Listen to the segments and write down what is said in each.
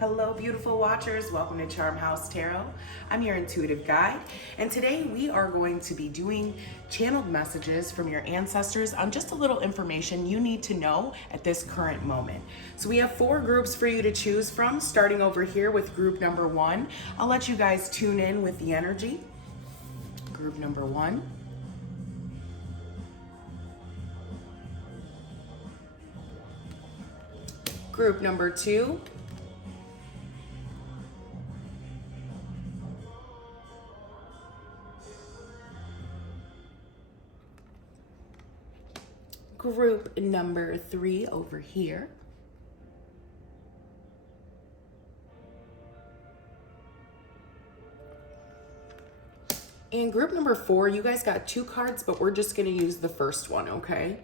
Hello, beautiful watchers. Welcome to Charm House Tarot. I'm your intuitive guide, and today we are going to be doing channeled messages from your ancestors on just a little information you need to know at this current moment. So we have 4 groups for you to choose from, starting over here with group number 1. I'll let you guys tune in with the energy. Group number 1. Group number 2. Group number 3 over here. And group number 4, you guys got 2 cards, but we're just going to use the first one, okay?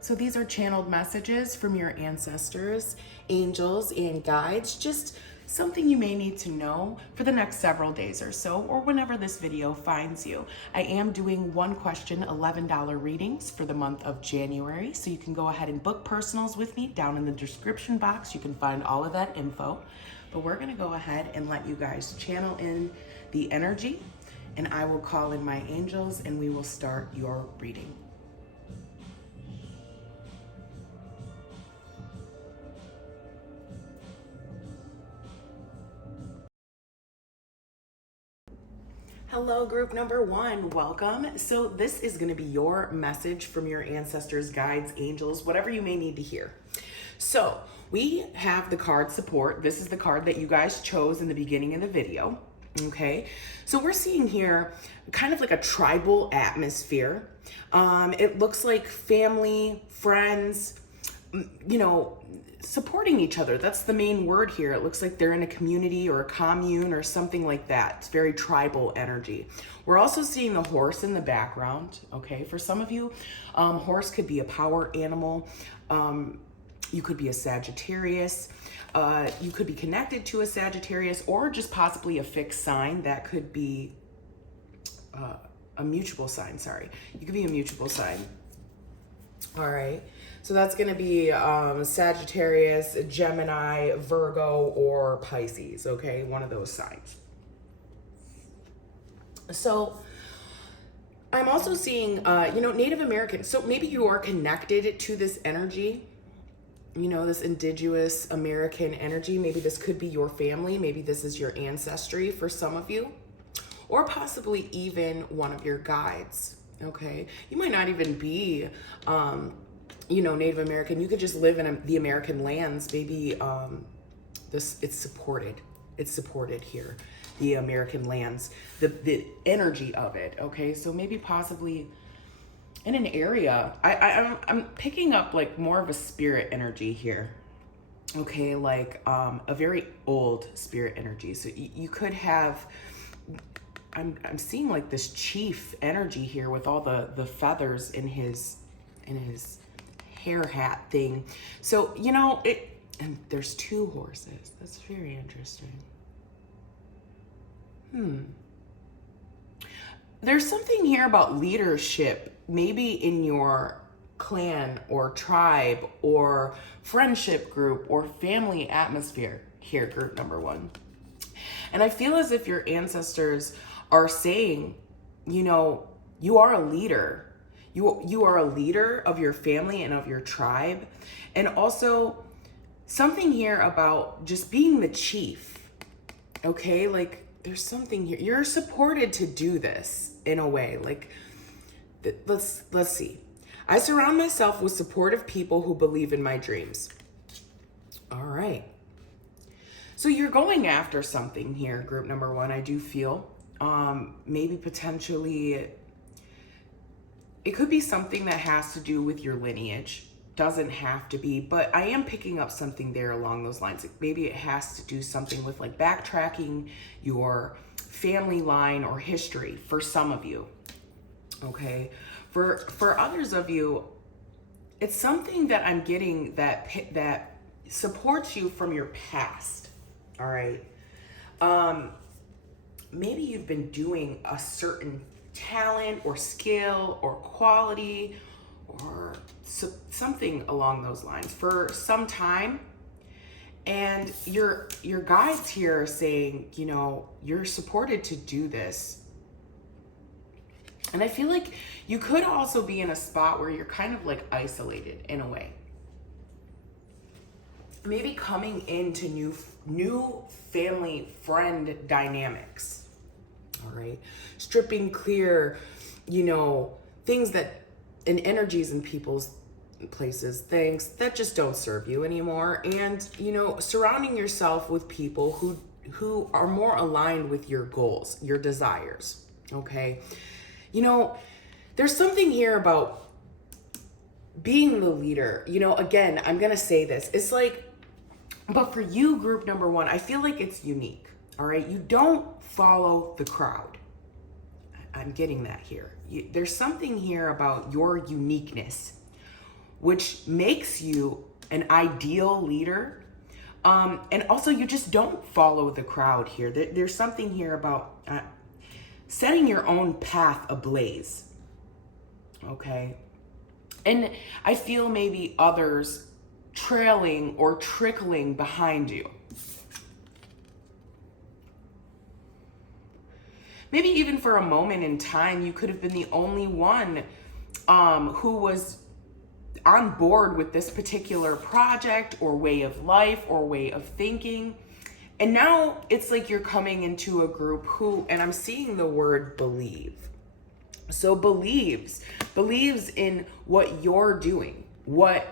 So these are channeled messages from your ancestors, angels, and guides, just something you may need to know for the next several days or so, or whenever this video finds you. I am doing 1 question, $11 readings for the month of January, so you can go ahead and book personals with me down in the description box. You can find all of that info, but we're gonna go ahead and let you guys channel in the energy, and I will call in my angels and we will start your reading. Hello, group number 1, welcome. So this is gonna be your message from your ancestors, guides, angels, whatever you may need to hear. So we have the card support. This is the card that you guys chose in the beginning of the video, okay? So we're seeing here kind of like a tribal atmosphere. It looks like family, friends, you know, supporting each other. That's the main word here. It looks like they're in a community or a commune or something like that. It's very tribal energy. We're also seeing the horse in the background, okay? For some of you, horse could be a power animal. You could be a Sagittarius. You could be connected to a Sagittarius or just possibly a fixed sign. That could be a mutual sign, sorry. You could be a mutual sign. All right. So that's going to be Sagittarius, Gemini, Virgo, or Pisces, okay? One of those signs. So I'm also seeing, you know, Native American. So maybe you are connected to this energy, you know, this indigenous American energy. Maybe this could be your family. Maybe this is your ancestry for some of you, or possibly even one of your guides, okay? You might not even be, you know, Native American. You could just live in the American lands. Maybe it's supported here, the American lands, the energy of it, okay? So maybe possibly in an area, I'm picking up like more of a spirit energy here, okay? Like a very old spirit energy. So you could have, I'm seeing like this chief energy here with all the feathers in his hair hat thing. So, you know, and there's 2 horses. That's very interesting. There's something here about leadership, maybe in your clan or tribe or friendship group or family atmosphere here, group number 1. And I feel as if your ancestors are saying, you know, you are a leader. You are a leader of your family and of your tribe. And also something here about just being the chief, okay? Like there's something here. You're supported to do this in a way. Like, let's see. I surround myself with supportive people who believe in my dreams. All right. So you're going after something here, group number 1, I do feel. Maybe potentially, it could be something that has to do with your lineage. Doesn't have to be, but I am picking up something there along those lines. Maybe it has to do something with like backtracking your family line or history for some of you, okay? For others of you, it's something that I'm getting that supports you from your past, all right? Maybe you've been doing a certain talent or skill or quality or So something along those lines for some time. And your guides here are saying, you know, you're supported to do this. And I feel like you could also be in a spot where you're kind of like isolated in a way. Maybe coming into new family friend dynamics. All right. Stripping clear, you know, things that and energies in people's places, things that just don't serve you anymore. And, you know, surrounding yourself with people who are more aligned with your goals, your desires. Okay. You know, there's something here about being the leader. You know, again, I'm going to say this. It's like, but for you, group number one, I feel like it's unique. All right. You don't follow the crowd. I'm getting that here. There's something here about your uniqueness, which makes you an ideal leader. And also, you just don't follow the crowd here. There's something here about setting your own path ablaze. Okay. And I feel maybe others trailing or trickling behind you. Maybe even for a moment in time, you could have been the only one who was on board with this particular project or way of life or way of thinking. And now it's like you're coming into a group who, and I'm seeing the word believe. So believes in what you're doing, what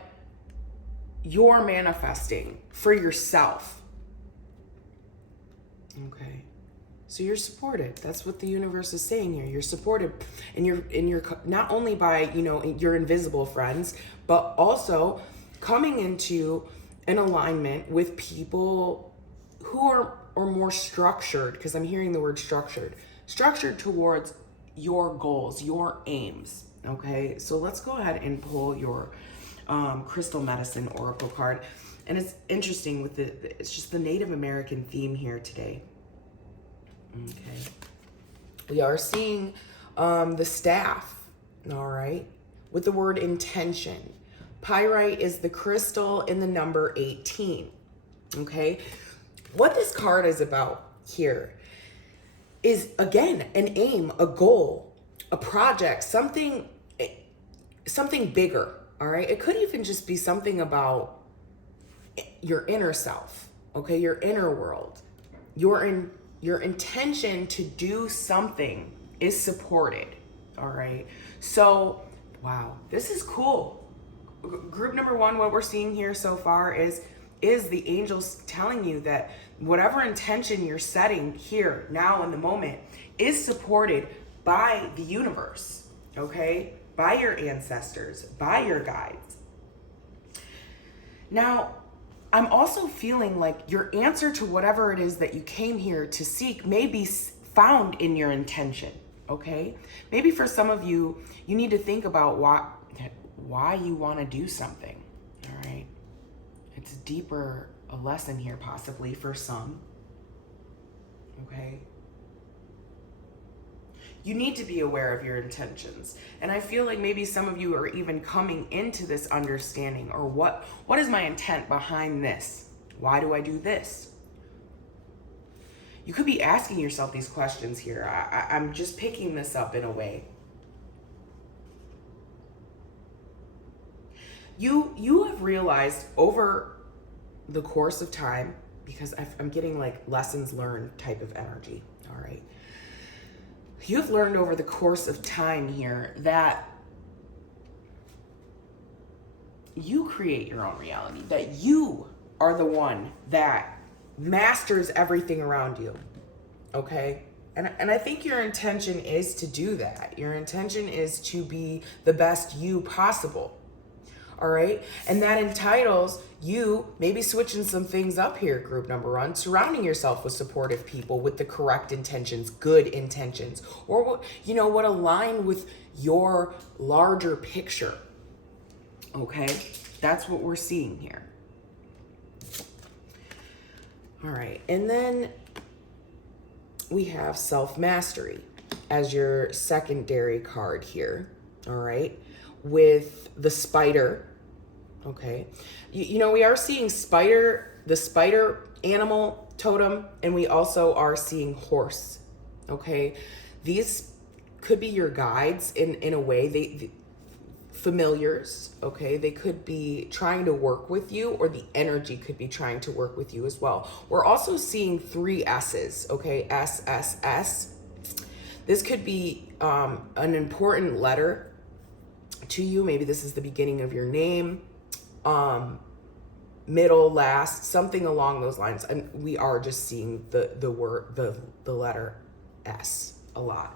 you're manifesting for yourself. Okay. So you're supported. That's what the universe is saying here. You're supported, and you're not only by, you know, your invisible friends, but also coming into an alignment with people who are more structured, because I'm hearing the word structured towards your goals, your aims. Okay. So let's go ahead and pull your crystal medicine oracle card. And it's interesting with it's just the Native American theme here today. Okay. We are seeing the staff, all right, with the word intention. Pyrite is the crystal in the number 18. Okay. What this card is about here is, again, an aim, a goal, a project, something bigger. All right. It could even just be something about your inner self. Okay. Your inner world. Your intention to do something is supported. All right. So, wow, this is cool. Group number one, what we're seeing here so far is the angels telling you that whatever intention you're setting here now in the moment is supported by the universe. Okay. By your ancestors, by your guides. Now, I'm also feeling like your answer to whatever it is that you came here to seek may be found in your intention, okay? Maybe for some of you, you need to think about why you want to do something, all right? It's deeper, a lesson here possibly for some, okay? You need to be aware of your intentions. And I feel like maybe some of you are even coming into this understanding, or what is my intent behind this? Why do I do this? You could be asking yourself these questions here. I'm just picking this up in a way. You have realized over the course of time, because I'm getting like lessons learned type of energy, all right? You've learned over the course of time here that you create your own reality, that you are the one that masters everything around you, okay? And I think your intention is to do that. Your intention is to be the best you possible, all right? And that entitles you maybe switching some things up here, group number one, surrounding yourself with supportive people with the correct intentions, good intentions, or what align with your larger picture. Okay, that's what we're seeing here. All right, and then we have self-mastery as your secondary card here. All right, with the spider. Okay. You know, we are seeing the spider animal totem, and we also are seeing horse. Okay. These could be your guides in a way. They familiars, okay? They could be trying to work with you, or the energy could be trying to work with you as well. We're also seeing 3 S's, okay? S, S, S. This could be an important letter to you. Maybe this is the beginning of your name, middle, last, something along those lines. And we are just seeing the letter S a lot,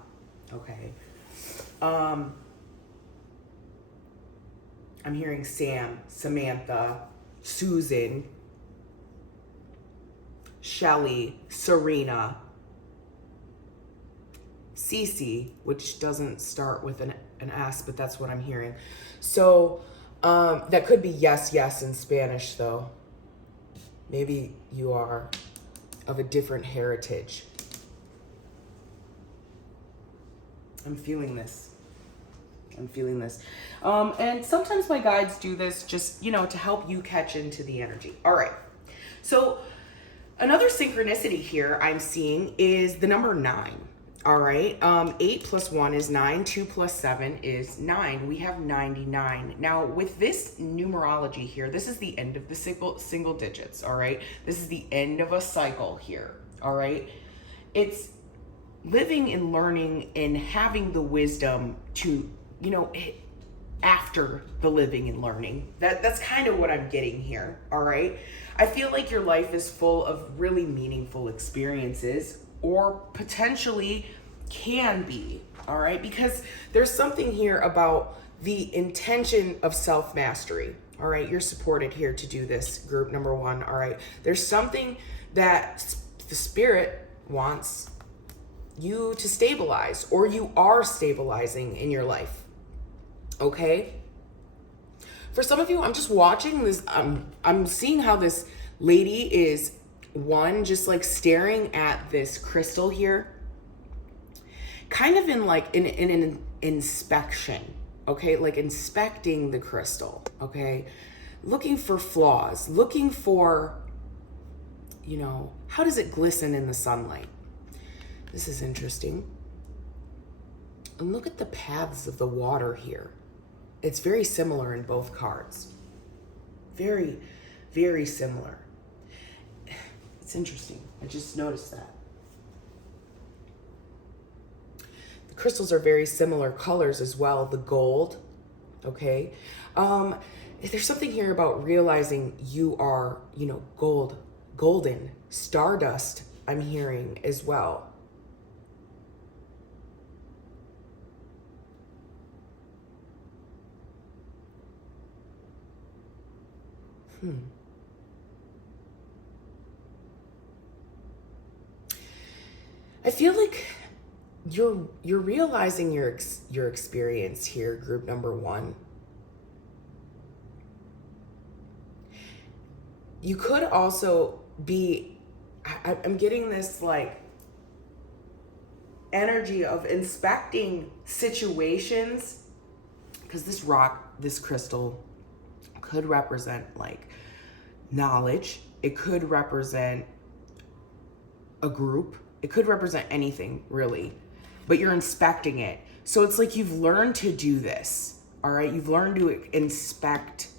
okay? I'm hearing Sam, Samantha, Susan, Shelly, Serena, Cece, which doesn't start with an S, but that's what I'm hearing. So that could be yes, yes in Spanish, though. Maybe you are of a different heritage. I'm feeling this. And sometimes my guides do this just, you know, to help you catch into the energy. All right. So another synchronicity here I'm seeing is the number 9. All right. 8 plus 1 is 9. 2 plus 7 is 9. We have 99. Now with this numerology here, this is the end of the single digits. All right. This is the end of a cycle here. All right. It's living and learning and having the wisdom to, you know, after the living and learning. That's kind of what I'm getting here, all right? I feel like your life is full of really meaningful experiences, or potentially can be, all right? Because there's something here about the intention of self-mastery, all right? You're supported here to do this, group number 1, all right? There's something that the spirit wants you to stabilize, or you are stabilizing in your life. Okay? For some of you, I'm just watching this. I'm seeing how this lady is, just like staring at this crystal here, kind of in like in an inspection. Okay, like inspecting the crystal. Okay, looking for flaws, looking for, you know, how does it glisten in the sunlight? This is interesting. And look at the paths of the water here. It's very similar in both cards. Very, very similar. It's interesting. I just noticed that. The crystals are very similar colors as well. The gold, okay? There's something here about realizing you are, you know, golden, stardust, I'm hearing as well. I feel like you're realizing your experience here, group number 1. You could also be, I'm getting this like energy of inspecting situations, because this rock, this crystal could represent like knowledge. It could represent a group. It could represent anything really, but you're inspecting it. So it's like you've learned to do this. All right. You've learned to inspect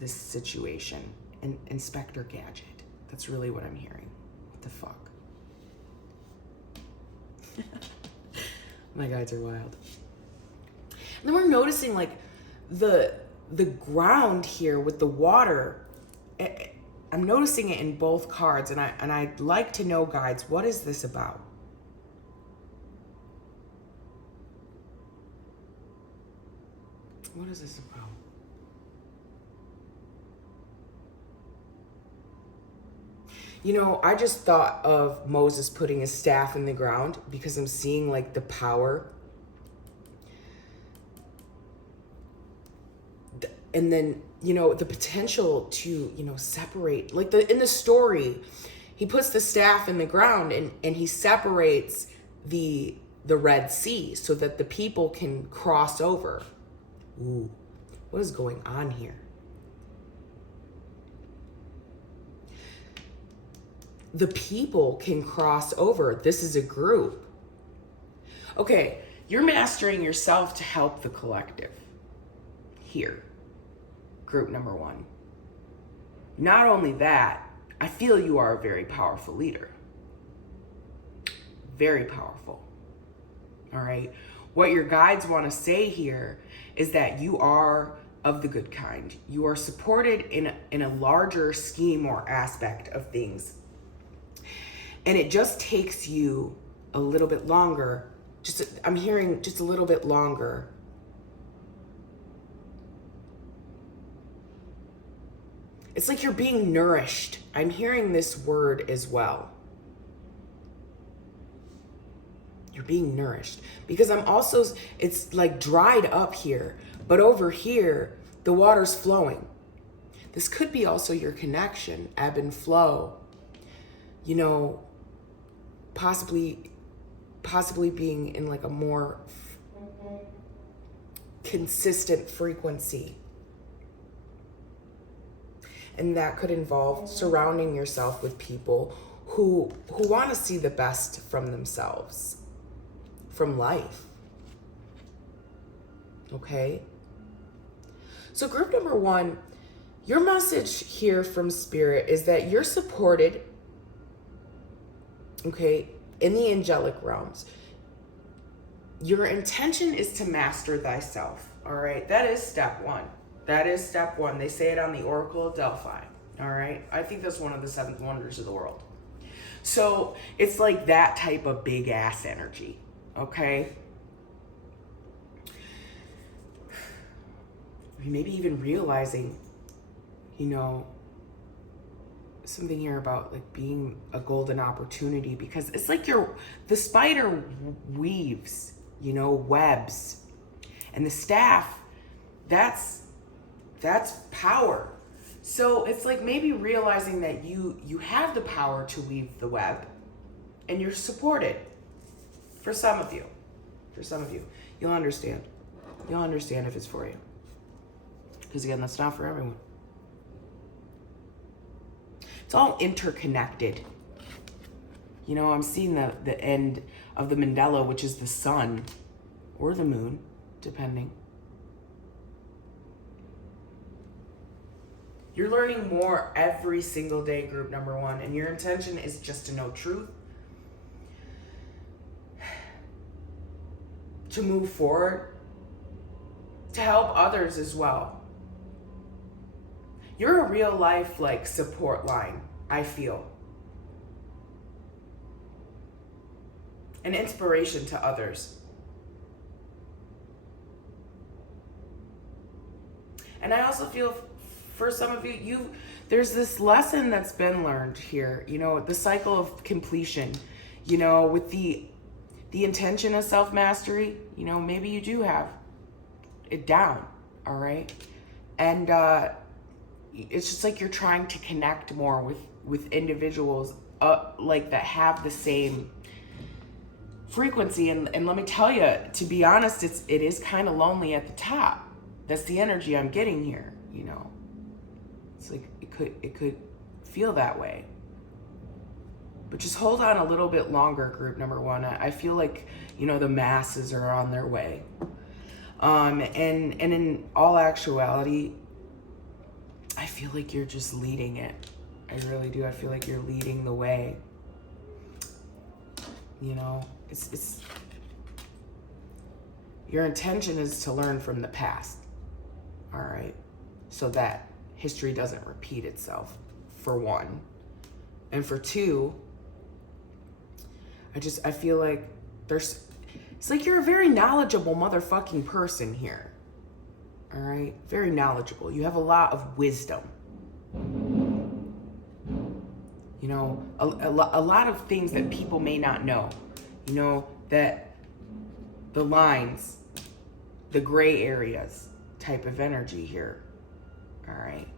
this situation, and Inspector Gadget. That's really what I'm hearing. What the fuck? My guides are wild. And then we're noticing like the ground here with the water. I'm noticing it in both cards, and I'd like to know, guides, what is this about? What is this about? You know, I just thought of Moses putting his staff in the ground, because I'm seeing like the power. And then, you know, the potential to, you know, separate, like in the story, he puts the staff in the ground and he separates the Red Sea so that the people can cross over. Ooh, what is going on here? The people can cross over. This is a group. Okay, you're mastering yourself to help the collective. Here, group number one. Not only that, I feel you are a very powerful leader. Very powerful. All right. What your guides want to say here is that you are of the good kind. You are supported in a larger scheme or aspect of things. And it just takes you a little bit longer. I'm hearing just a little bit longer. It's like you're being nourished. I'm hearing this word as well. You're being nourished. Because I'm also, it's like dried up here, but over here, the water's flowing. This could be also your connection, ebb and flow. You know, possibly being in like a more consistent frequency. And that could involve surrounding yourself with people who want to see the best from themselves, from life. Okay? So group number one, your message here from Spirit is that you're supported, okay, in the angelic realms. Your intention is to master thyself, all right? That is step one. That is step one. They say it on the Oracle of Delphi, all right? I think that's one of the 7 wonders of the world. So it's like that type of big ass energy, okay? Maybe even realizing, you know, something here about like being a golden opportunity, because it's like the spider weaves, you know, webs, and the staff, that's power. So it's like maybe realizing that you have the power to weave the web, and you're supported. For some of you, you'll understand if it's for you, because again, that's not for everyone. It's all interconnected. You know, I'm seeing the end of the mandala, which is the sun or the moon, depending. You're learning more every single day, group number one, and your intention is just to know truth, to move forward, to help others as well. You're a real life like support line, I feel. An inspiration to others. And I also feel for some of you, there's this lesson that's been learned here, you know, the cycle of completion, you know, with the intention of self-mastery, you know, maybe you do have it down, all right? And it's just like you're trying to connect more with individuals like that have the same frequency. And let me tell you, to be honest, it is kind of lonely at the top. That's the energy I'm getting here, you know. It's like it could feel that way. But just hold on a little bit longer, group number one. I feel like, you know, the masses are on their way. And in all actuality, I feel like you're just leading it. I really do. I feel like you're leading the way. You know, it's your intention is to learn from the past. All right. So that history doesn't repeat itself, for one. And for two, I feel like it's like you're a very knowledgeable motherfucking person here. All right? Very knowledgeable. You have a lot of wisdom. You know, a lot of things that people may not know. You know, that the lines, the gray areas type of energy here. All right?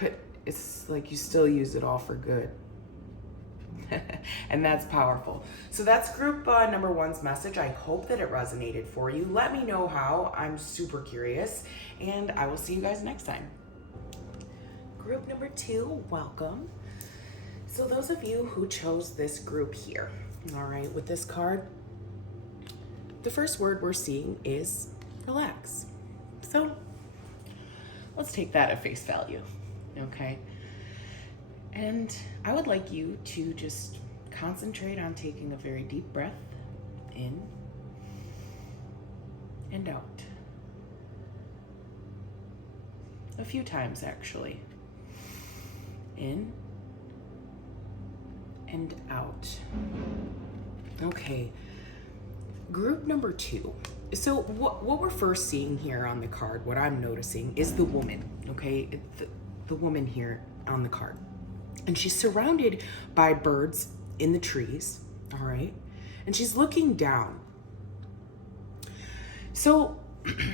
But it's like you still use it all for good. And that's powerful. So that's group number one's message. I hope that it resonated for you. Let me know how. I'm super curious, and I will see you guys next time. Group number two, welcome. So those of you who chose this group here, all right, with this card, the first word we're seeing is relax. So let's take that at face value, okay? And I would like you to just concentrate on taking a very deep breath in and out. A few times, actually. In and out. Okay. Group number two. So what we're first seeing here on the card, what I'm noticing, is the woman, okay? The woman here on the card. And she's surrounded by birds in the trees, all right? And she's looking down. So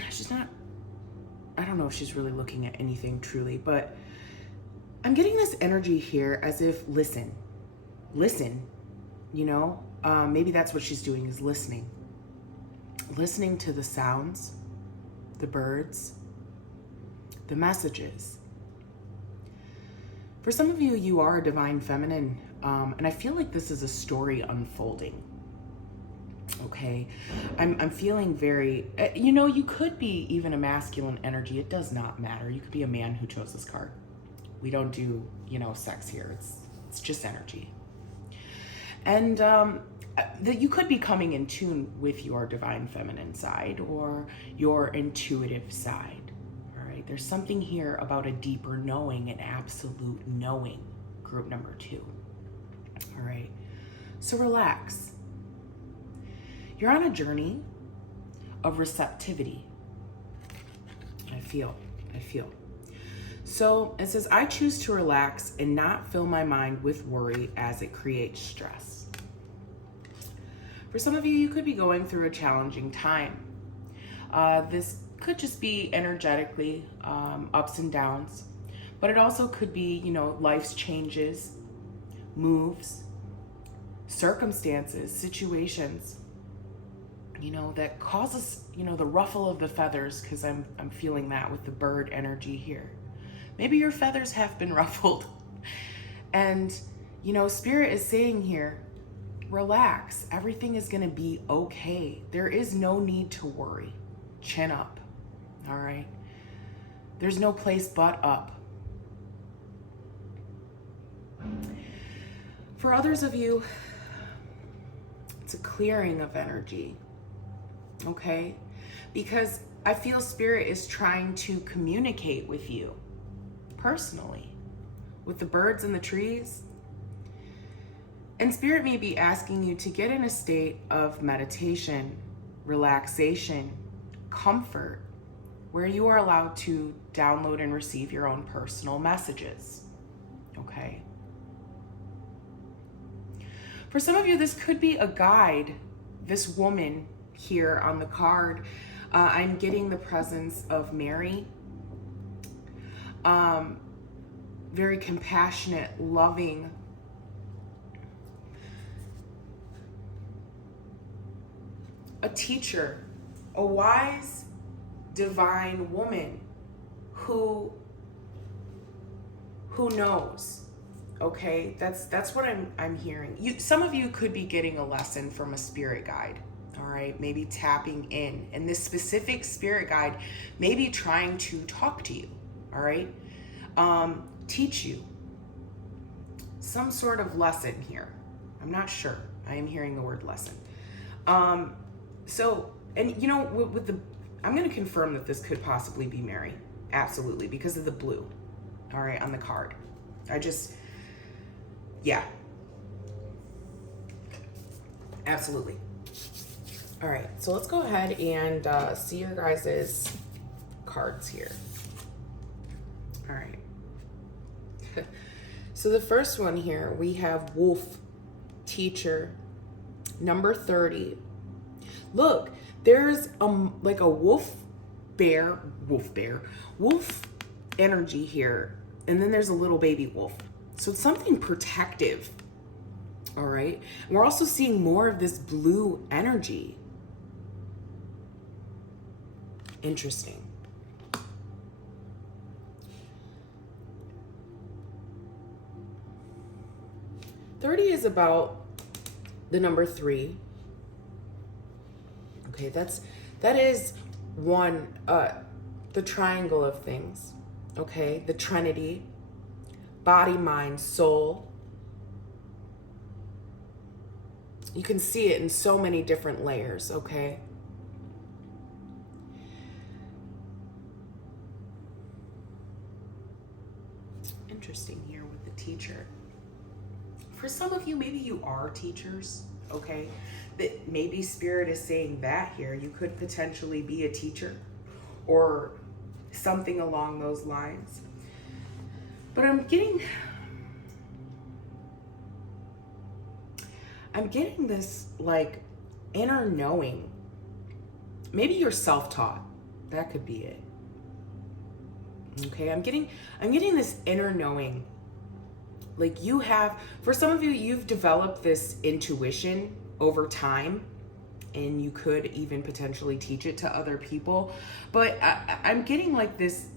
she's not, I don't know if she's really looking at anything truly, but I'm getting this energy here as if, listen, you know? Maybe that's what she's doing, is listening to the sounds, the birds, the messages. For some of you, you are a divine feminine, and I feel like this is a story unfolding. Okay, I'm feeling very, you know, you could be even a masculine energy. It does not matter. You could be a man who chose this card. We don't do, you know, sex here. It's just energy. And that you could be coming in tune with your divine feminine side or your intuitive side. There's something here about a deeper knowing, an absolute knowing, group number two. All right, so relax. You're on a journey of receptivity. I feel. So it says, I choose to relax and not fill my mind with worry as it creates stress. For some of you, you could be going through a challenging time. This could just be energetically ups and downs, but it also could be, you know, life's changes, moves, circumstances, situations, you know, that causes, you know, the ruffle of the feathers, because I'm feeling that with the bird energy here. Maybe your feathers have been ruffled. And, you know, Spirit is saying here, relax, everything is gonna be okay. There is no need to worry. Chin up. All right. There's no place but up. For others of you, it's a clearing of energy. Okay? Because I feel Spirit is trying to communicate with you personally, with the birds and the trees. And Spirit may be asking you to get in a state of meditation, relaxation, comfort, where you are allowed to download and receive your own personal messages, okay? For some of you, this could be a guide. This woman here on the card, I'm getting the presence of Mary, very compassionate, loving, a teacher, a wise, divine woman who knows. Okay, that's what I'm hearing. Some of you could be getting a lesson from a spirit guide. All right, maybe tapping in, and this specific spirit guide may be trying to talk to you. All right, teach you some sort of lesson here. I'm not sure. I am hearing the word lesson. So, and you know, with the, I'm going to confirm that this could possibly be Mary. Absolutely, because of the blue. All right, on the card. Yeah. Absolutely. All right, so let's go ahead and see your guys' cards here. All right. So the first one here, we have Wolf, Teacher, number 30. Look, there's like a wolf energy here, and then there's a little baby wolf. So it's something protective. All right. And we're also seeing more of this blue energy. Interesting. $30 is about the number 3. Okay, that is one, the triangle of things. Okay, the Trinity, body, mind, soul. You can see it in so many different layers, okay? Interesting here with the teacher. For some of you, maybe you are teachers, okay? That maybe Spirit is saying that here. You could potentially be a teacher or something along those lines. But I'm getting this like inner knowing. Maybe you're self-taught. That could be it. Okay, I'm getting this inner knowing. Like you have, for some of you, you've developed this intuition over time, and you could even potentially teach it to other people. But I'm getting like this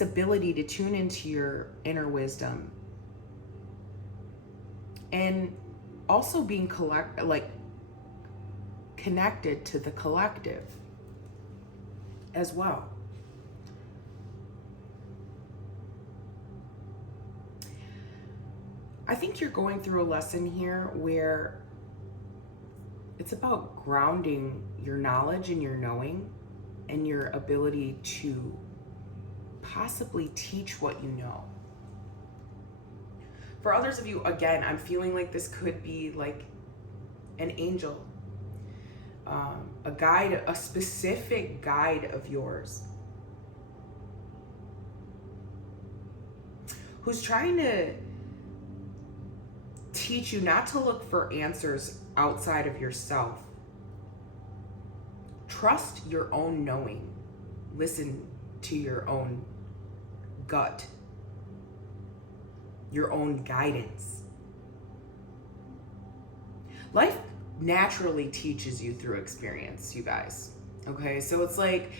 ability to tune into your inner wisdom, and also being connected to the collective as well. I think you're going through a lesson here where it's about grounding your knowledge and your knowing and your ability to possibly teach what you know. For others of you, again, I'm feeling like this could be like an angel, a guide, a specific guide of yours who's trying to teach you not to look for answers outside of yourself. Trust your own knowing. Listen to your own gut, your own guidance. Life naturally teaches you through experience, you guys. Okay, so it's like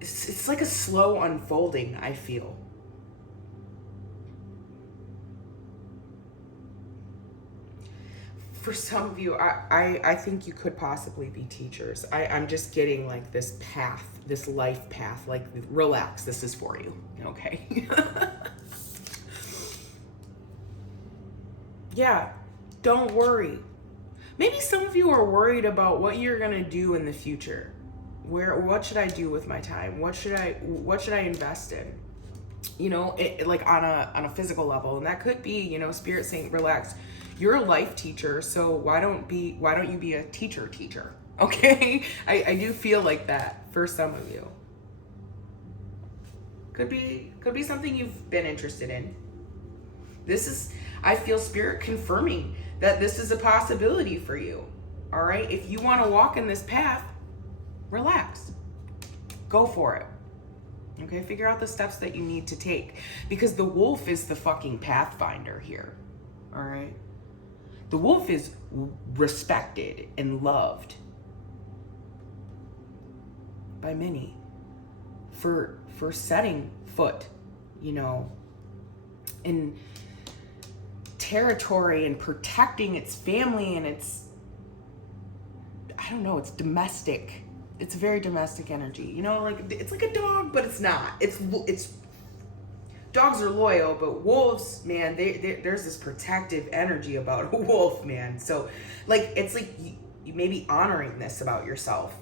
it's like a slow unfolding, I feel. For some of you, I think you could possibly be teachers. I'm just getting like this path, this life path, like relax, this is for you, okay? Yeah, don't worry. Maybe some of you are worried about what you're gonna do in the future. What should I do with my time? What should I invest in? Like on a physical level, and that could be, Spirit saying, relax. You're a life teacher, so why don't you be a teacher? Okay? I do feel like that for some of you. Could be something you've been interested in. I feel Spirit confirming that this is a possibility for you. All right? If you want to walk in this path, relax. Go for it. Okay? Figure out the steps that you need to take, because the wolf is the fucking pathfinder here. All right? The wolf is respected and loved by many for setting foot, in territory and protecting its family and it's domestic. It's very domestic energy, like it's like a dog, but it's not. It's dogs are loyal, but wolves, man, there's this protective energy about a wolf, man. So like, it's like you may be honoring this about yourself,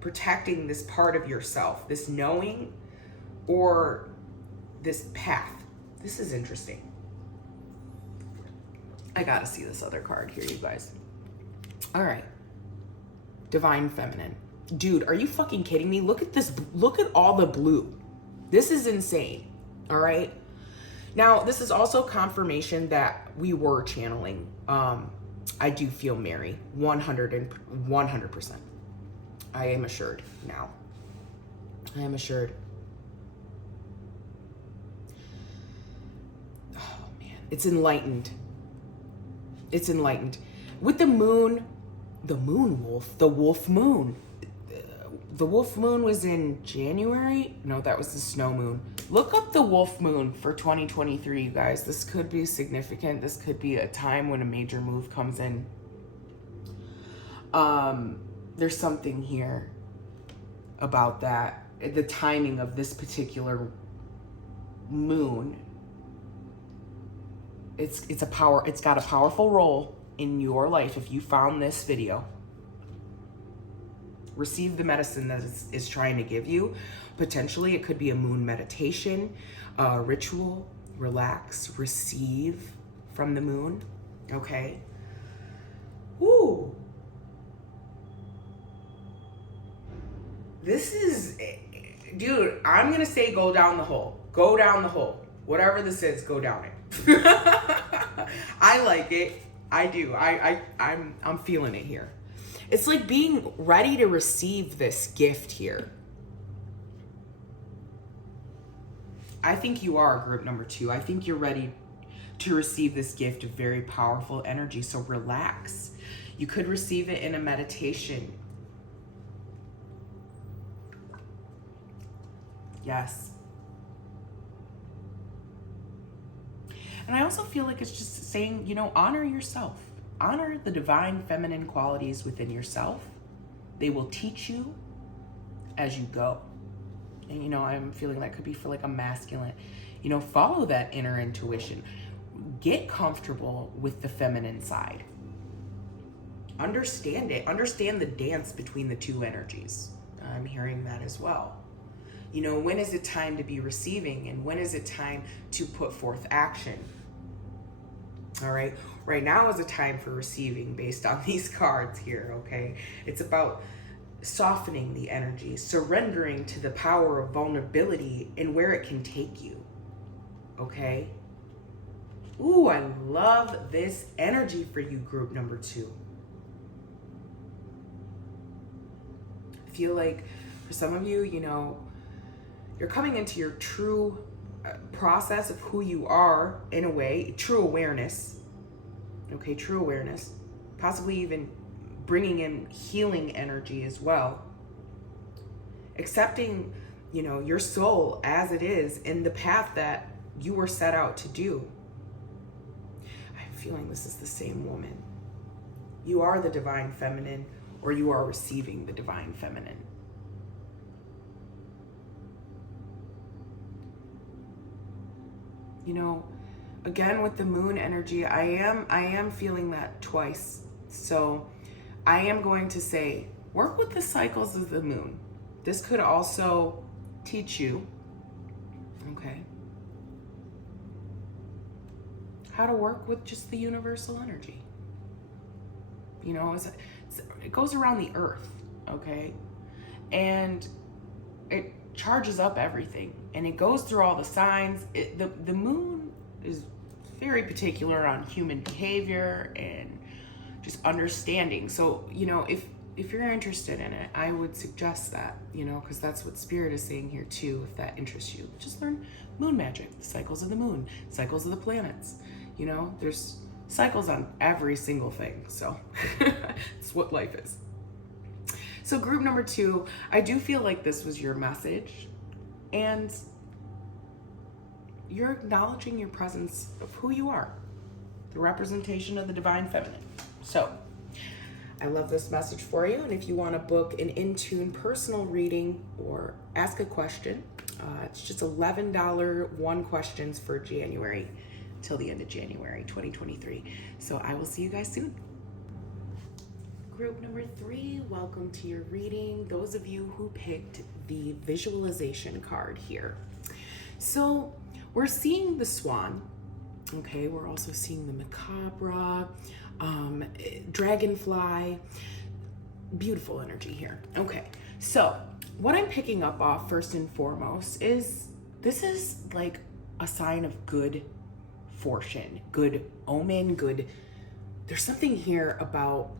protecting this part of yourself, this knowing or this path. This is interesting. I gotta see this other card here, you guys. All right. Divine Feminine. Dude, are you fucking kidding me? Look at this. Look at all the blue. This is insane. All right. Now, this is also confirmation that we were channeling. I do feel Mary, 100%. I am assured now. I am assured. It's enlightened. It's enlightened. With the moon, the moon wolf, the wolf moon. The wolf moon was in January. No, that was the snow moon. Look up the wolf moon for 2023, you guys. This could be significant. This could be a time when a major move comes in. There's something here about that. The timing of this particular moon. It's got a powerful role in your life. If you found this video, receive the medicine that is trying to give you. Potentially, it could be a moon meditation, ritual, relax, receive from the moon, okay? Ooh. This is, dude, I'm going to say go down the hole. Go down the hole. Whatever this is, go down it. I like it. I do. I'm feeling it here. It's like being ready to receive this gift here. I think you are group number 2. I think you're ready to receive this gift of very powerful energy. So relax. You could receive it in a meditation. Yes. And I also feel like it's just saying, you know, honor yourself. Honor the divine feminine qualities within yourself. They will teach you as you go. And, you know, I'm feeling that could be for like a masculine. You know, follow that inner intuition. Get comfortable with the feminine side. Understand it. Understand the dance between the two energies. I'm hearing that as well. You know, when is it time to be receiving and when is it time to put forth action? All right. Right now is a time for receiving based on these cards here, okay? It's about softening the energy, surrendering to the power of vulnerability and where it can take you, okay? Ooh, I love this energy for you, group number 2. I feel like for some of you, you know, you're coming into your true process of who you are in a way, true awareness. Okay, true awareness. Possibly even bringing in healing energy as well. Accepting, you know, your soul as it is in the path that you were set out to do. I'm feeling this is the same woman. You are the divine feminine, or you are receiving the divine feminine. You know, again with the moon energy, I am feeling that twice. So I am going to say, work with the cycles of the moon. This could also teach you, okay, how to work with just the universal energy. You know, it goes around the earth, okay? And it charges up everything and it goes through all the signs. The moon is very particular on human behavior and just understanding. So, you know, if you're interested in it, I would suggest that, you know, because that's what Spirit is saying here too. If that interests you, just learn moon magic, the cycles of the moon, cycles of the planets. You know, there's cycles on every single thing. So it's what life is. So group number 2, I do feel like this was your message, and you're acknowledging your presence of who you are, the representation of the divine feminine. So I love this message for you. And if you want to book an in-tune personal reading or ask a question, it's just $11 one questions for January till the end of January 2023. So I will see you guys soon. Group number 3, welcome to your reading. Those of you who picked the visualization card here. So we're seeing the swan, okay? We're also seeing the macabre, dragonfly, beautiful energy here. Okay, so what I'm picking up off first and foremost is this is like a sign of good fortune, good omen, good. There's something here about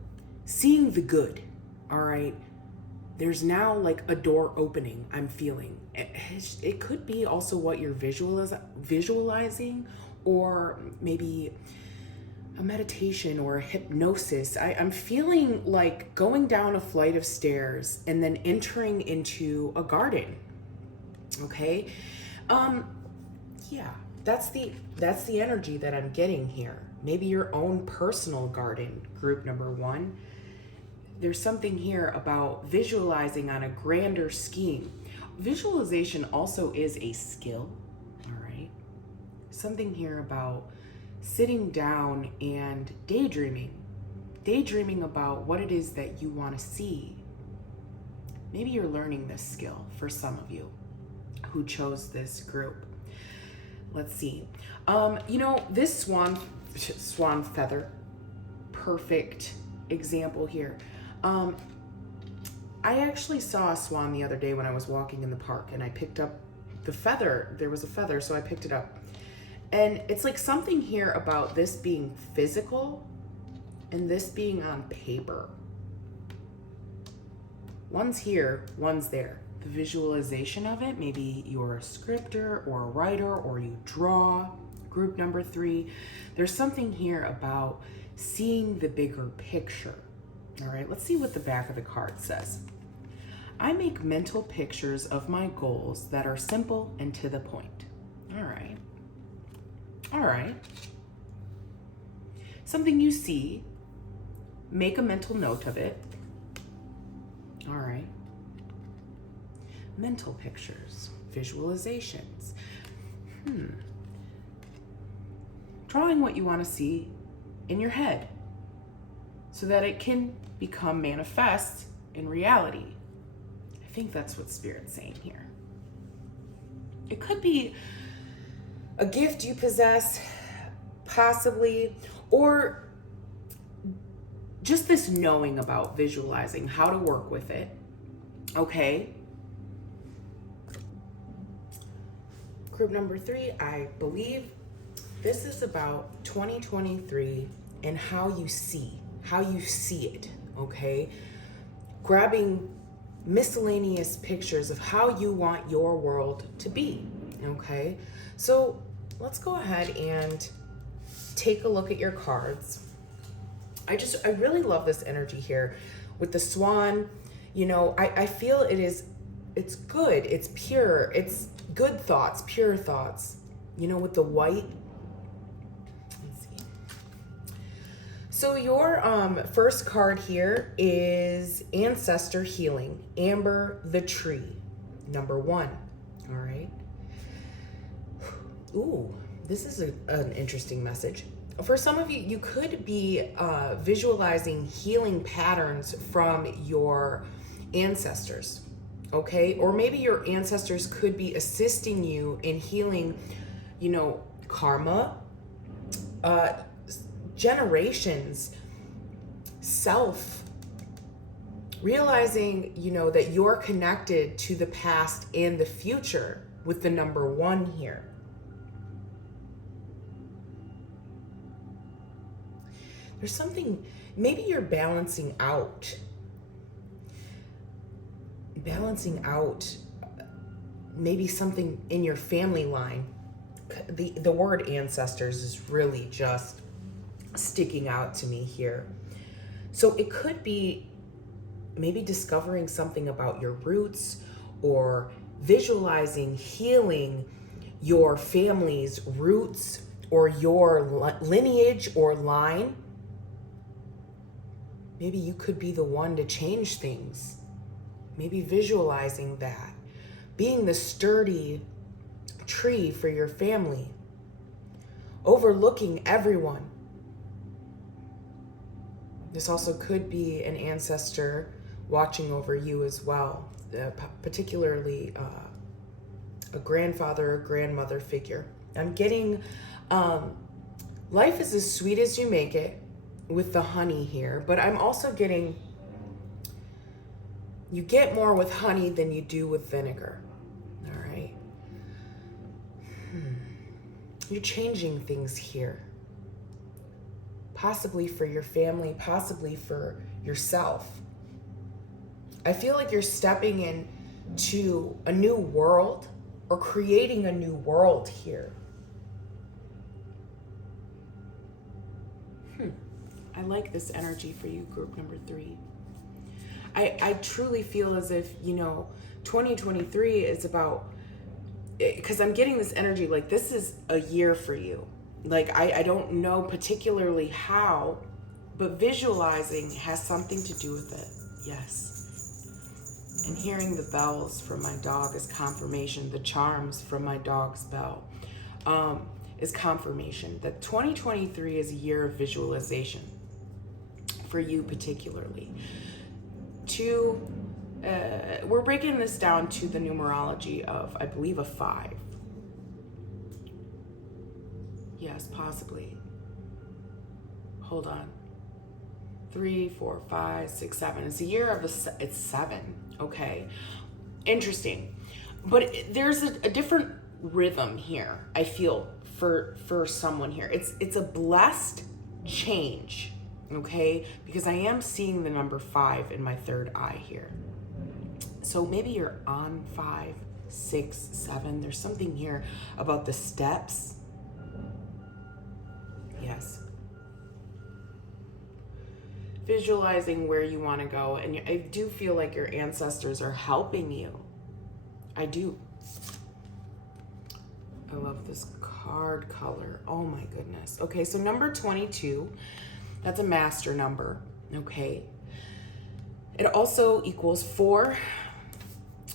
seeing the good, all right? There's now like a door opening, I'm feeling. It could be also what you're visualizing, or maybe a meditation or a hypnosis. I'm feeling like going down a flight of stairs and then entering into a garden. Okay. Yeah, that's the energy that I'm getting here. Maybe your own personal garden, group number 1. There's something here about visualizing on a grander scheme. Visualization also is a skill, all right? Something here about sitting down and daydreaming about what it is that you want to see. Maybe you're learning this skill for some of you who chose this group. Let's see. This swan feather, perfect example here. I actually saw a swan the other day when I was walking in the park, and I picked up the feather. There was a feather, so I picked it up. And it's like something here about this being physical and this being on paper. One's here, one's there. The visualization of it, maybe you're a scripter or a writer or you draw, group number 3. There's something here about seeing the bigger picture. All right, let's see what the back of the card says. I make mental pictures of my goals that are simple and to the point. All right. All right. Something you see, make a mental note of it. All right. Mental pictures, visualizations. Drawing what you want to see in your head so that it can become manifest in reality. I think that's what Spirit's saying here. It could be a gift you possess, possibly, or just this knowing about visualizing, how to work with it. Okay. Group number 3, I believe this is about 2023 and how you see it, okay? Grabbing miscellaneous pictures of how you want your world to be, okay? So let's go ahead and take a look at your cards. I really love this energy here with the swan. I feel it's good, it's pure, it's good thoughts, pure thoughts, with the white. Let's see. So your first card here is Ancestor Healing, Amber the Tree, number 1. All right. Ooh, this is an interesting message. For some of you, you could be visualizing healing patterns from your ancestors, okay? Or maybe your ancestors could be assisting you in healing, karma, generations, self, realizing, that you're connected to the past and the future with the number 1 here. There's something, maybe you're balancing out maybe something in your family line. The word ancestors is really just sticking out to me here. So it could be maybe discovering something about your roots, or visualizing healing your family's roots or your lineage or line. Maybe you could be the one to change things. Maybe visualizing that. Being the sturdy tree for your family. Overlooking everyone. This also could be an ancestor watching over you as well. Particularly a grandfather or grandmother figure. I'm getting life is as sweet as you make it with the honey here, but I'm also getting you get more with honey than you do with vinegar. All right. You're changing things here. Possibly for your family, possibly for yourself. I feel like you're stepping into a new world or creating a new world here. I like this energy for you, group number 3. I truly feel as if, 2023 is about, because I'm getting this energy, like this is a year for you. Like, I don't know particularly how, but visualizing has something to do with it. Yes. And hearing the bells from my dog is confirmation. The charms from my dog's bell is confirmation that 2023 is a year of visualization for you particularly. We're breaking this down to the numerology of, I believe, a 5. Yes, possibly. Hold on. 3, 4, 5, 6, 7. It's a year of it's 7. Okay. Interesting. But there's a different rhythm here, I feel, for someone here. It's a blessed change. Okay, because I am seeing the number 5 in my third eye here. So maybe you're on 5, 6, 7. There's something here about the steps. Yes. Visualizing where you want to go. And I do feel like your ancestors are helping you. I do. I love this card color. Oh my goodness. Okay, so number 22. That's a master number, okay? It also equals 4,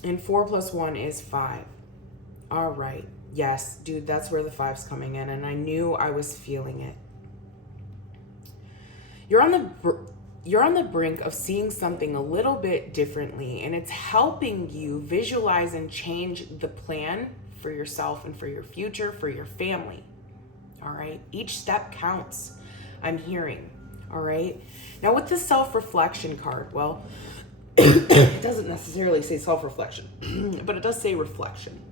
and 4 plus 1 is 5. All right, yes, dude, that's where the 5's coming in, and I knew I was feeling it. You're on the brink of seeing something a little bit differently, and it's helping you visualize and change the plan for yourself and for your future, for your family, all right? Each step counts, I'm hearing. All right. Now with the self-reflection card, well, it doesn't necessarily say self-reflection, but it does say reflection.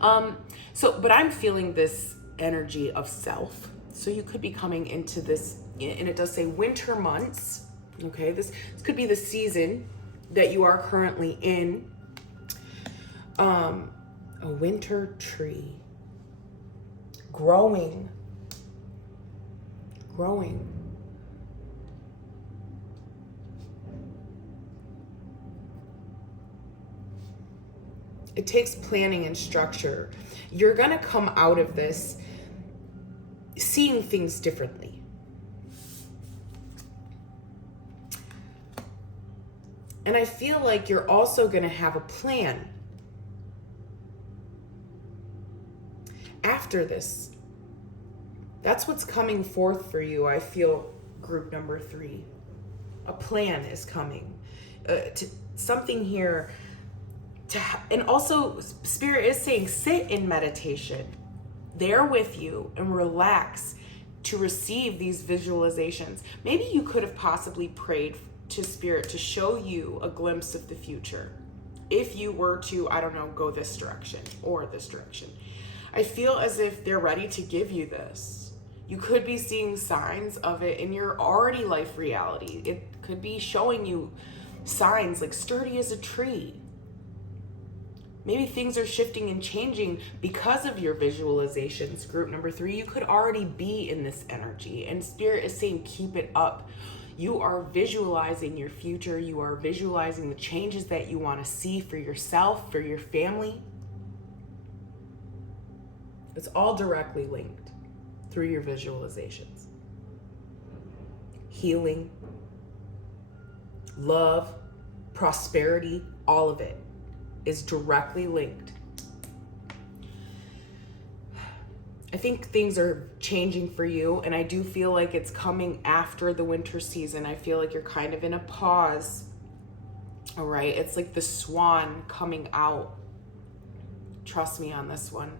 But I'm feeling this energy of self. So you could be coming into this, and it does say winter months. Okay. This could be the season that you are currently in. A winter tree growing. It takes planning and structure. You're going to come out of this seeing things differently. And I feel like you're also going to have a plan after this. That's what's coming forth for you, I feel, group number 3. A plan is coming. Something here. And also, Spirit is saying, sit in meditation. They're with you and relax to receive these visualizations. Maybe you could have possibly prayed to Spirit to show you a glimpse of the future. If you were to, I don't know, go this direction or this direction. I feel as if they're ready to give you this. You could be seeing signs of it in your already life reality. It could be showing you signs like sturdy as a tree. Maybe things are shifting and changing because of your visualizations. Group number 3, you could already be in this energy. And Spirit is saying, keep it up. You are visualizing your future. You are visualizing the changes that you want to see for yourself, for your family. It's all directly linked through your visualizations. Healing, love, prosperity, all of it is directly linked. I think things are changing for you, and I do feel like it's coming after the winter season. I feel like you're kind of in a pause. All right, it's like the swan coming out. Trust me on this one.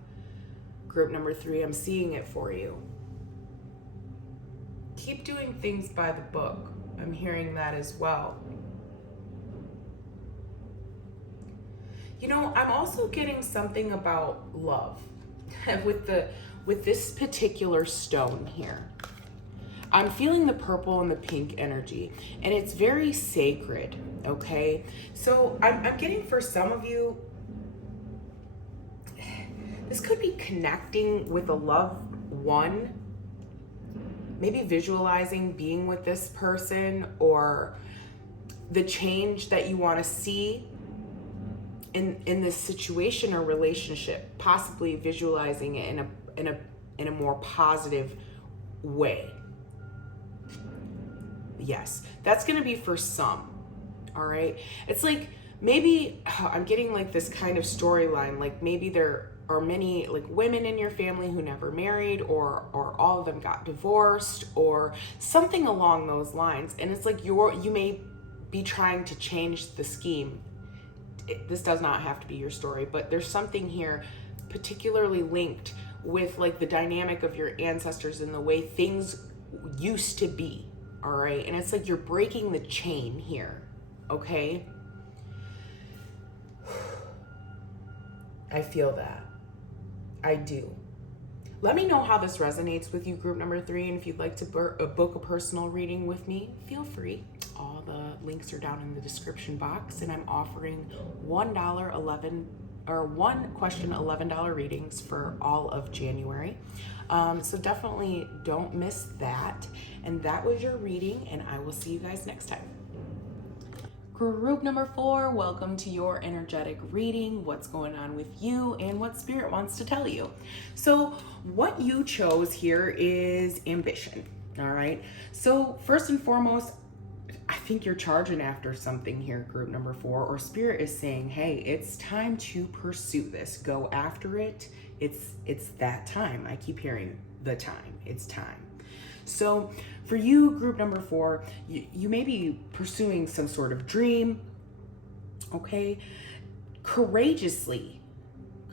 Group number 3, I'm seeing it for you. Keep doing things by the book. I'm hearing that as well. You know, I'm also getting something about love with this particular stone here. I'm feeling the purple and the pink energy, and it's very sacred, okay? So I'm getting, for some of you, this could be connecting with a loved one maybe visualizing being with this person, or the change that you want to see in this situation or relationship, possibly visualizing it in a more positive way. Yes, that's going to be for some. All right. It's like, maybe I'm getting like this kind of storyline, like maybe there are many like women in your family who never married, or all of them got divorced, or something along those lines. And it's like you may be trying to change the scheme. This does not have to be your story, but there's something here particularly linked with like the dynamic of your ancestors and the way things used to be. All right. And it's like you're breaking the chain here. Okay. I feel that. I do. Let me know how this resonates with you, group number 3. And if you'd like to book a personal reading with me, feel free. All the links are down in the description box, and I'm offering one question $11 readings for all of January. So definitely don't miss that. And that was your reading, and I will see you guys next time. Group number 4, welcome to your energetic reading. What's going on with you and what Spirit wants to tell you. So what you chose here is ambition. All right. So first and foremost, I think you're charging after something here, group number 4, or Spirit is saying, hey, it's time to pursue this. Go after it. It's that time. I keep hearing the time. It's time. So for you, group number 4, you may be pursuing some sort of dream, okay? Courageously,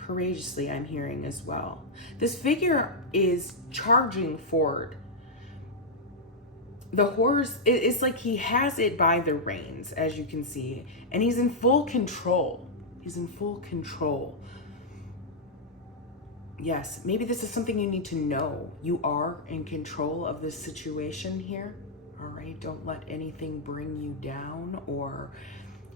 I'm hearing as well. This figure is charging forward. The horse, it's like he has it by the reins, as you can see, and he's in full control. Yes, maybe this is something you need to know. You are in control of this situation here. All right, don't let anything bring you down or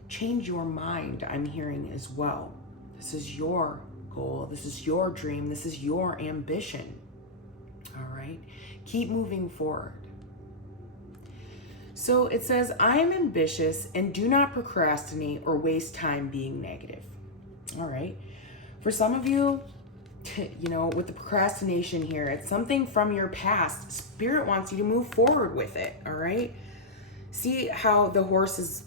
change your mind, I'm hearing as well. This is your goal. This is your dream. This is your ambition. All right, keep moving forward. So it says, I am ambitious and do not procrastinate or waste time being negative. All right. For some of you, with the procrastination here, it's something from your past. Spirit wants you to move forward with it. All right. See how the horse is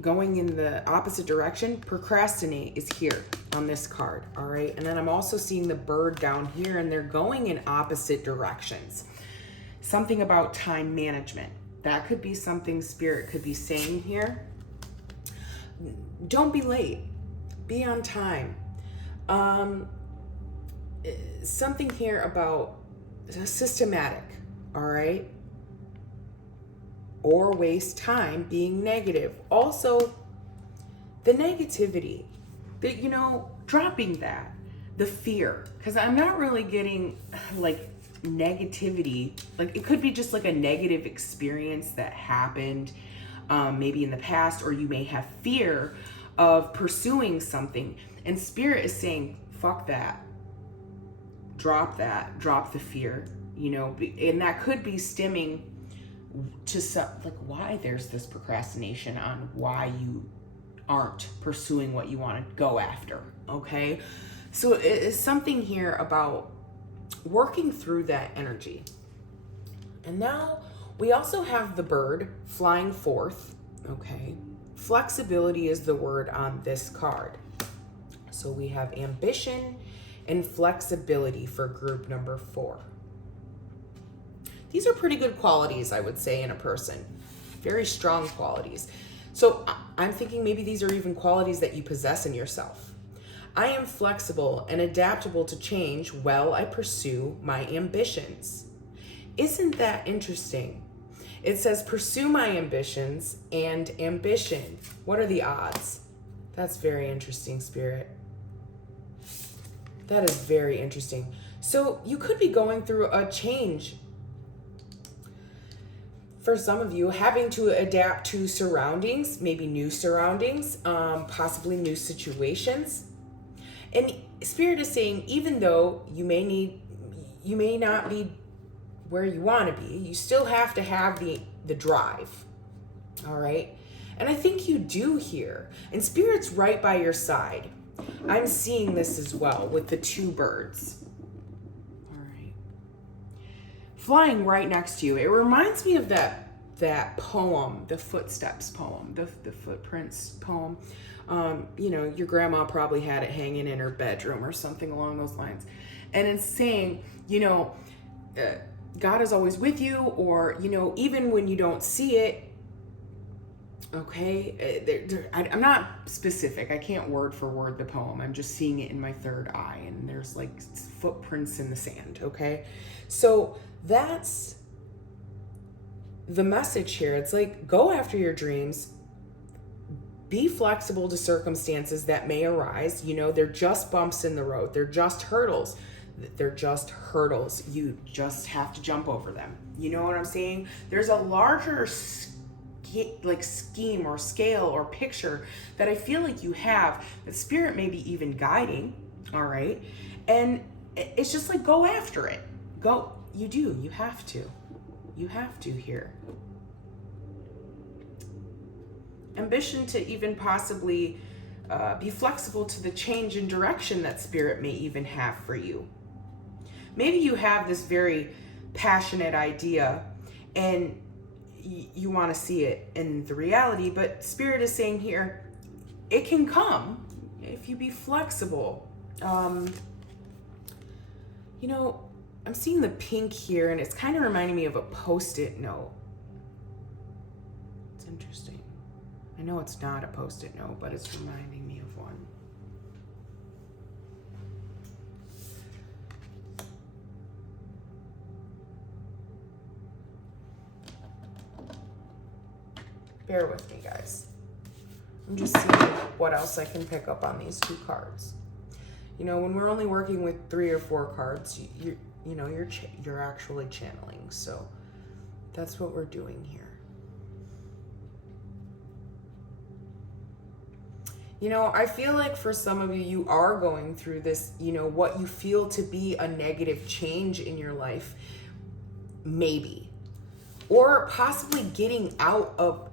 going in the opposite direction? Procrastinate is here on this card. All right. And then I'm also seeing the bird down here, and they're going in opposite directions. Something about time management. That could be something Spirit could be saying here. Don't be late. Be on time. Something here about systematic, all right? Or waste time being negative. Also, the negativity, dropping that. The fear, because I'm not really getting like negativity. Like it could be just like a negative experience that happened maybe in the past, or you may have fear of pursuing something, and Spirit is saying, fuck that. Drop the fear, and that could be stemming to why there's this procrastination on why you aren't pursuing what you want to go after. Okay. So it's something here about working through that energy. And now we also have the bird flying forth. Okay. Flexibility is the word on this card. So we have ambition and flexibility for group number 4. These are pretty good qualities, I would say, in a person. Very strong qualities. So I'm thinking maybe these are even qualities that you possess in yourself. I am flexible and adaptable to change while I pursue my ambitions. Isn't that interesting? It says pursue my ambitions and ambition. What are the odds? That's very interesting, Spirit. That is very interesting. So you could be going through a change. For some of you, having to adapt to surroundings, maybe new surroundings, possibly new situations. And Spirit is saying, even though you may not be where you want to be. You still have to have the drive. All right? And I think you do here. And Spirit's right by your side. I'm seeing this as well with the two birds. All right. Flying right next to you. It reminds me of that poem, the Footsteps poem, the Footprints poem. You know, your grandma probably had it hanging in her bedroom or something along those lines. And it's saying, you know, God is always with you, or, you know, even when you don't see it, okay? I'm not specific. I can't word for word the poem. I'm just seeing it in my third eye, and there's like footprints in the sand, okay? So that's the message here. It's like, go after your dreams. Be flexible to circumstances that may arise. You know, they're just bumps in the road. They're just hurdles. They're just hurdles. You just have to jump over them. You know what I'm saying? There's a larger scheme or scale or picture that I feel like you have, that Spirit may be even guiding, all right? And it's just like, go after it. Go. You do. You have to. You have to here. Ambition to even possibly be flexible to the change in direction that Spirit may even have for you. Maybe you have this very passionate idea and you want to see it in the reality, but Spirit is saying here, it can come if you be flexible. You know, I'm seeing the pink here, and it's kind of reminding me of a Post-it note. It's interesting. I know it's not a Post-it note, but it's reminding me of one. Bear with me, guys. I'm just seeing what else I can pick up on these two cards. You know, when we're only working with 3 or 4 cards, you know, you're actually channeling. So that's what we're doing here. You know, I feel like for some of you, you are going through this, you know, what you feel to be a negative change in your life, maybe, or possibly getting out of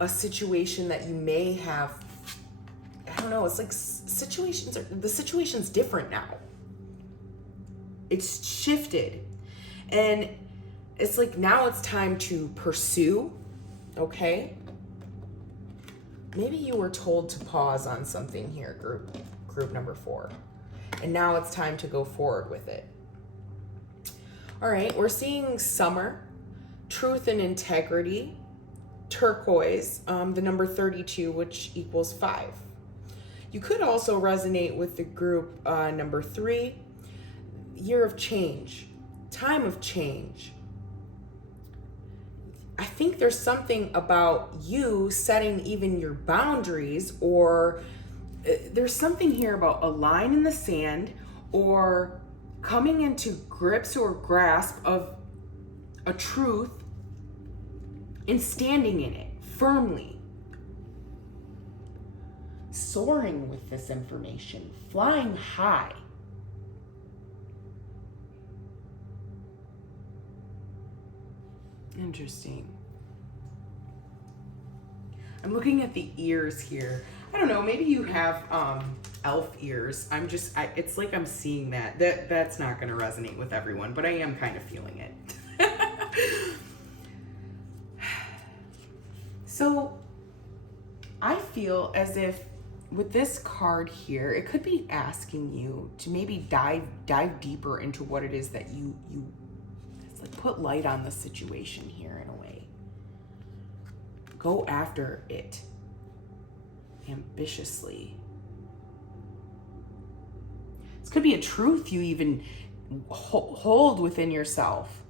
a situation that you may have. I don't know, it's like the situation's different now. It's shifted. And it's like, now it's time to pursue, okay? Maybe you were told to pause on something here, group number 4. And now it's time to go forward with it. All right, we're seeing summer, truth and integrity, turquoise, the number 32, which equals 5. You could also resonate with the group number 3, year of change, time of change. I think there's something about you setting even your boundaries, or there's something here about a line in the sand, or coming into grips or grasp of a truth and standing in it firmly. Soaring with this information, flying high. Interesting. I'm looking at the ears here. I don't know, maybe you have elf ears. It's like I'm seeing that's not going to resonate with everyone, but I am kind of feeling it. So I feel as if with this card here, it could be asking you to maybe dive deeper into what it is that you it's like put light on the situation here in a way. Go after it ambitiously. This could be a truth you even hold within yourself.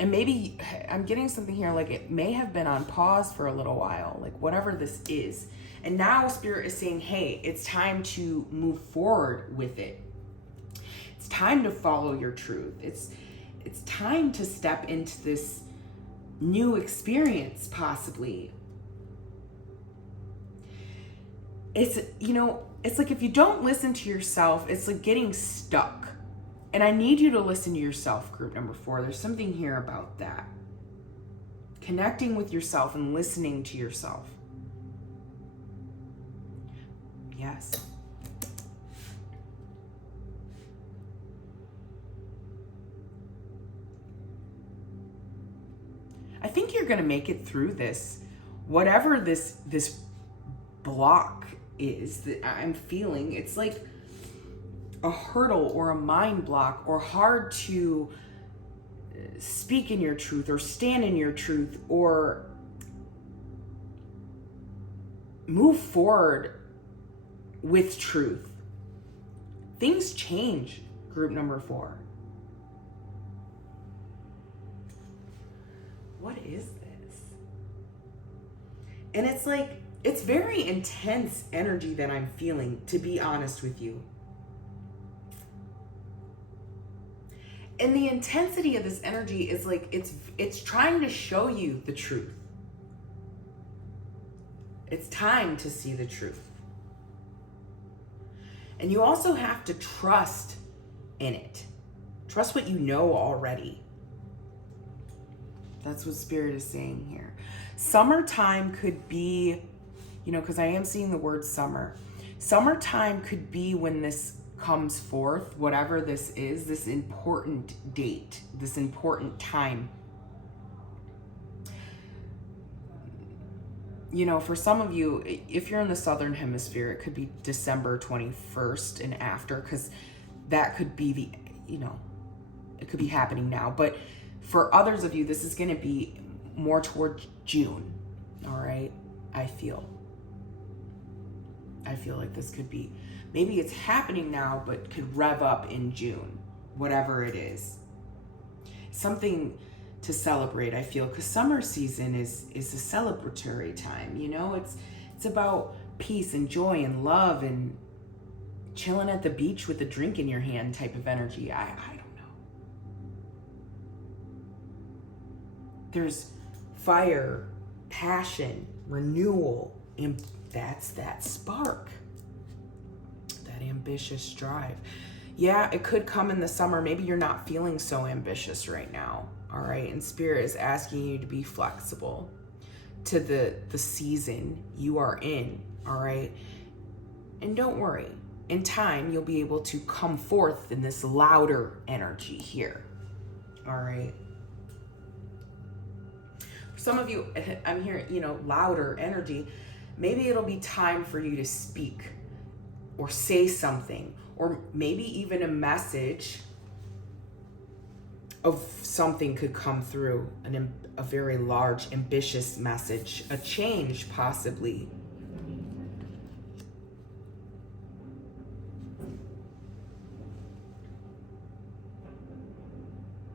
And maybe I'm getting something here, like it may have been on pause for a little while, like whatever this is. And now Spirit is saying, hey, it's time to move forward with it. It's time to follow your truth. It's time to step into this new experience, possibly. It's, you know, it's like if you don't listen to yourself, it's like getting stuck. And I need you to listen to yourself, group number 4. There's something here about that. Connecting with yourself and listening to yourself. Yes. I think you're going to make it through this. Whatever this block is that I'm feeling, it's like a hurdle or a mind block, or hard to speak in your truth or stand in your truth or move forward with truth. Things change, group number 4. What is this? And it's like, it's very intense energy that I'm feeling, to be honest with you. And the intensity of this energy is like, it's trying to show you the truth. It's time to see the truth. And you also have to trust in it. Trust what you know already. That's what Spirit is saying here. Summertime could be, because I am seeing the word summer. Summertime could be when this comes forth, whatever this is, this important date, this important time. For some of you, if you're in the Southern Hemisphere, it could be December 21st and after, because that could be it could be happening now. But for others of you, this is going to be more toward June. All right. I feel like this could be, maybe it's happening now, but could rev up in June, whatever it is. Something to celebrate, I feel, because summer season is a celebratory time. It's about peace and joy and love and chilling at the beach with a drink in your hand type of energy. I don't know. There's fire, passion, renewal, and that's that spark, that ambitious drive. Yeah, it could come in the summer. Maybe you're not feeling so ambitious right now. All right. And Spirit is asking you to be flexible to the season you are in. All right. And don't worry. In time, you'll be able to come forth in this louder energy here. All right. For some of you, I'm hearing, louder energy. Maybe it'll be time for you to speak or say something, or maybe even a message of something could come through, a very large, ambitious message, a change possibly.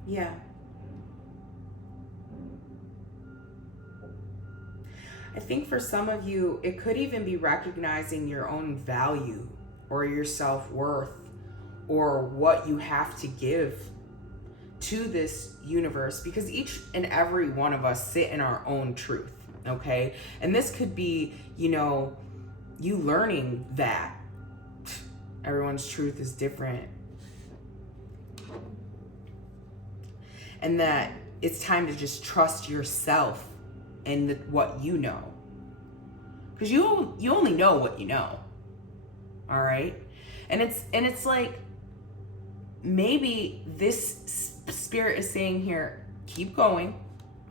Yeah. I think for some of you, it could even be recognizing your own value or your self-worth or what you have to give to this universe, because each and every one of us sit in our own truth, okay? And this could be, you learning that everyone's truth is different, and that it's time to just trust yourself and what you know, because you only know what you know. All right. And it's like, maybe this Spirit is saying here, keep going.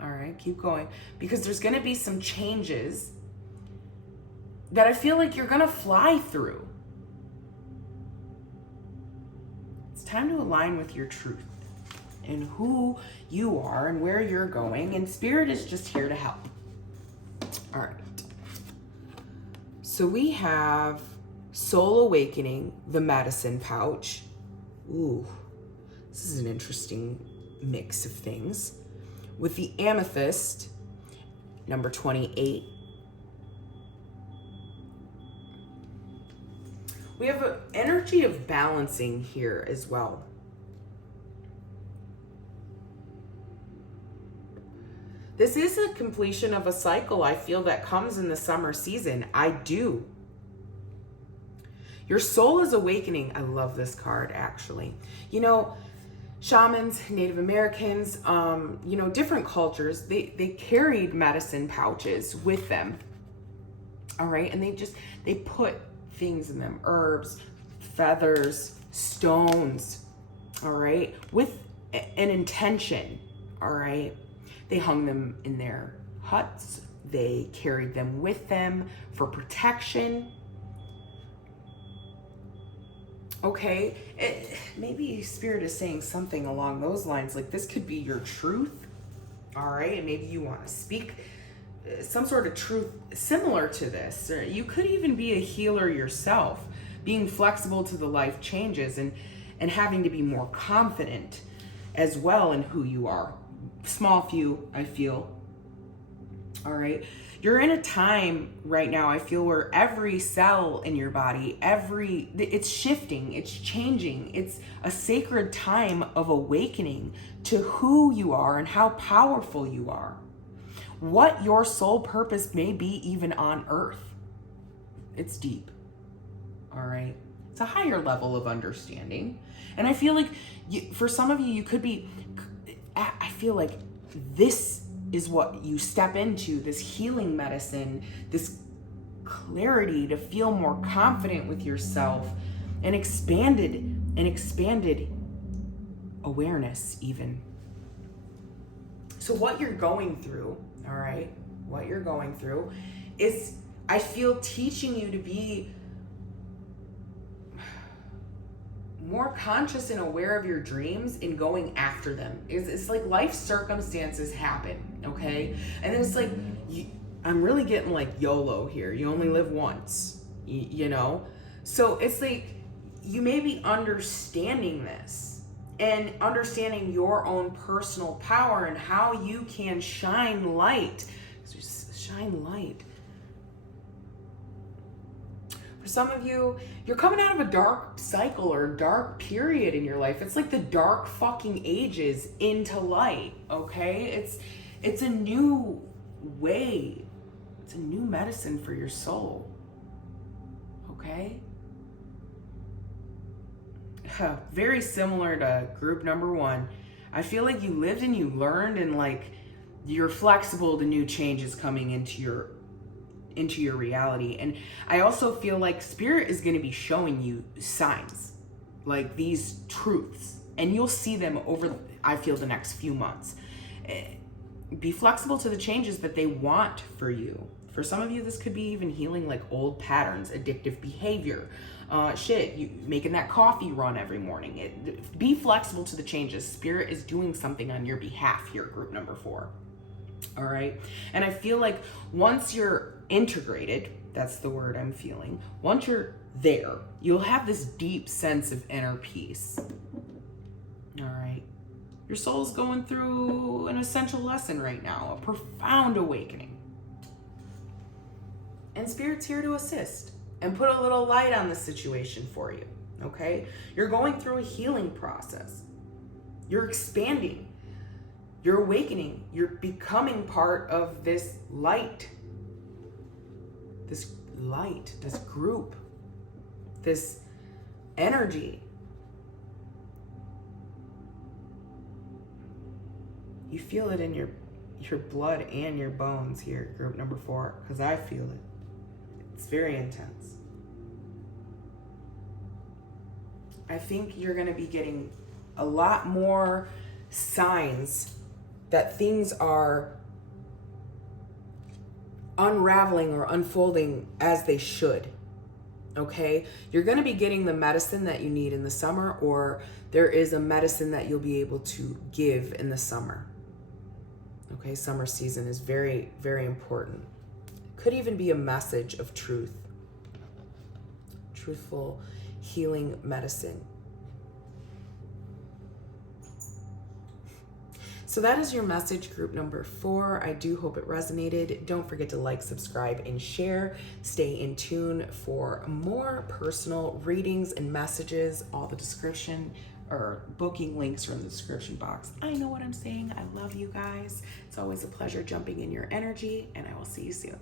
All right, keep going, because there's going to be some changes that I feel like you're going to fly through. It's time to align with your truth and who you are and where you're going, and Spirit is just here to help. All right. So we have Soul Awakening, the Medicine Pouch. Ooh, this is an interesting mix of things. With the Amethyst, number 28. We have an energy of balancing here as well. This is a completion of a cycle, I feel, that comes in the summer season. I do. Your soul is awakening. I love this card, actually. You know, shamans, Native Americans, you know, different cultures, they carried medicine pouches with them. All right. And they put things in them, herbs, feathers, stones. All right. With an intention. All right. They hung them in their huts. They carried them with them for protection. Okay, maybe Spirit is saying something along those lines, like this could be your truth, all right? And maybe you want to speak some sort of truth similar to this. Or you could even be a healer yourself, being flexible to the life changes and having to be more confident as well in who you are. Small few, I feel. All right. You're in a time right now, I feel, where every cell in your body, it's shifting, it's changing. It's a sacred time of awakening to who you are and how powerful you are. What your soul purpose may be even on earth. It's deep. All right. It's a higher level of understanding. And I feel like for some of you, you could be, I feel like this is what you step into, this healing medicine, this clarity to feel more confident with yourself, and expanded awareness even. So what you're going through, all right, what you're going through is, I feel, teaching you to be more conscious and aware of your dreams and going after them. It's like life circumstances happen, okay? And then it's like, I'm really getting like YOLO here. You only live once, you know? So it's like, you may be understanding this and understanding your own personal power and how you can shine light. Shine light. For some of you, you're coming out of a dark cycle or a dark period in your life. It's like the dark fucking ages into light, okay? It's a new way. It's a new medicine for your soul, okay? Very similar to group number 1. I feel like you lived and you learned, and like you're flexible to new changes coming into your reality. And I also feel like Spirit is going to be showing you signs, like these truths, and you'll see them over, I feel, the next few months. Be flexible to the changes that they want for you. For some of you, this could be even healing like old patterns, addictive behavior, you making that coffee run every morning. Be flexible to the changes. Spirit is doing something on your behalf here, group number 4. All right. And I feel like once you're integrated, that's the word I'm feeling. Once you're there, you'll have this deep sense of inner peace. All right. Your soul's going through an essential lesson right now, a profound awakening. And Spirit's here to assist and put a little light on the situation for you. Okay. You're going through a healing process. You're expanding. You're awakening. You're becoming part of this light, this group, this energy. You feel it in your blood and your bones here, group number 4, because I feel it. It's very intense. I think you're going to be getting a lot more signs that things are unraveling or unfolding as they should, okay? You're going to be getting the medicine that you need in the summer, or there is a medicine that you'll be able to give in the summer, okay? Summer season is very, very important. Could even be a message of truth, truthful healing medicine. So that is your message, group number 4. I do hope it resonated. Don't forget to like, subscribe, and share. Stay in tune for more personal readings and messages. All the description or booking links are in the description box. I know what I'm saying. I love you guys. It's always a pleasure jumping in your energy, and I will see you soon.